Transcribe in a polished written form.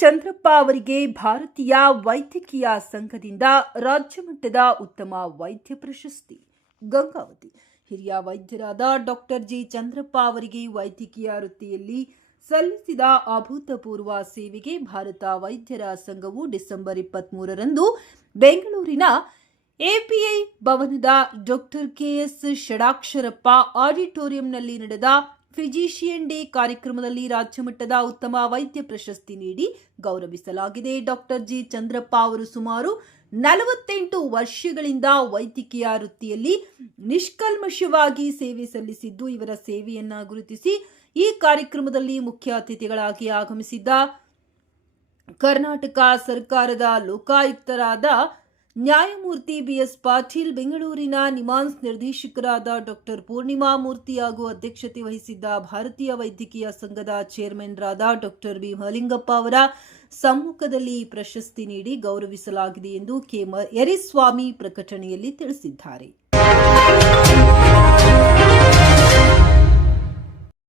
ಚಂದ್ರಪ್ಪ ಅವರಿಗೆ ಭಾರತೀಯ ವೈದ್ಯಕೀಯ ಸಂಘದಿಂದ ರಾಜ್ಯಮಟ್ಟದ ಉತ್ತಮ ವೈದ್ಯ ಪ್ರಶಸ್ತಿ. ಗಂಗಾವತಿ ಹಿರಿಯ ವೈದ್ಯರಾದ ಡಾಕ್ಟರ್ ಜಿ ಚಂದ್ರಪ್ಪ ಅವರಿಗೆ ವೈದ್ಯಕೀಯ ವೃತ್ತಿಯಲ್ಲಿ ಸಲ್ಲಿಸಿದ ಅಭೂತಪೂರ್ವ ಸೇವೆಗೆ ಭಾರತ ವೈದ್ಯರ ಸಂಘವು ಡಿಸೆಂಬರ್ 23ರಂದು ಬೆಂಗಳೂರಿನ ಎಪಿಐ ಭವನದ ಡಾಕ್ಟರ್ ಕೆಎಸ್ ಷಡಾಕ್ಷರಪ್ಪ ಆಡಿಟೋರಿಯಂನಲ್ಲಿ ನಡೆದ ಫಿಜಿಷಿಯನ್ ಡೇ ಕಾರ್ಯಕ್ರಮದಲ್ಲಿ ರಾಜ್ಯಮಟ್ಟದ ಉತ್ತಮ ವೈದ್ಯ ಪ್ರಶಸ್ತಿ ನೀಡಿ ಗೌರವಿಸಲಾಗಿದೆ. ಡಾಕ್ಟರ್ ಜಿ ಚಂದ್ರಪ್ಪ ಅವರು ಸುಮಾರು 48 ವರ್ಷಗಳಿಂದ ವೈದ್ಯಕೀಯ ವೃತ್ತಿಯಲ್ಲಿ ನಿಷ್ಕಲ್ಮಶವಾಗಿ ಸೇವೆ ಸಲ್ಲಿಸಿದ್ದು, ಇವರ ಸೇವೆಯನ್ನ ಗುರುತಿಸಿ ಈ ಕಾರ್ಯಕ್ರಮದಲ್ಲಿ ಮುಖ್ಯ ಅತಿಥಿಗಳಾಗಿ ಆಗಮಿಸಿದ್ದ ಕರ್ನಾಟಕ ಸರ್ಕಾರದ ಲೋಕಾಯುಕ್ತರಾದ ನ್ಯಾಯಮೂರ್ತಿ ಬಿಎಸ್ ಪಾಟೀಲ್, ಬೆಂಗಳೂರಿನ ನಿಮಾನ್ಸ್ ನಿರ್ದೇಶಕರಾದ ಡಾಕ್ಟರ್ ಪೂರ್ಣಿಮಾ ಮೂರ್ತಿ ಹಾಗೂ ಅಧ್ಯಕ್ಷತೆ ವಹಿಸಿದ್ದ ಭಾರತೀಯ ವೈದ್ಯಕೀಯ ಸಂಘದ ಚೇರ್ಮನ್ರಾದ ಡಾಕ್ಟರ್ ಬಿ ಮಹಲಿಂಗಪ್ಪ ಅವರ ಸಮ್ಮುಖದಲ್ಲಿ ಈ ಪ್ರಶಸ್ತಿ ನೀಡಿ ಗೌರವಿಸಲಾಗಿದೆ ಎಂದು ಕೆ. ಯರಿಸ್ವಾಮಿ ಪ್ರಕಟಣೆಯಲ್ಲಿ ತಿಳಿಸಿದ್ದಾರೆ.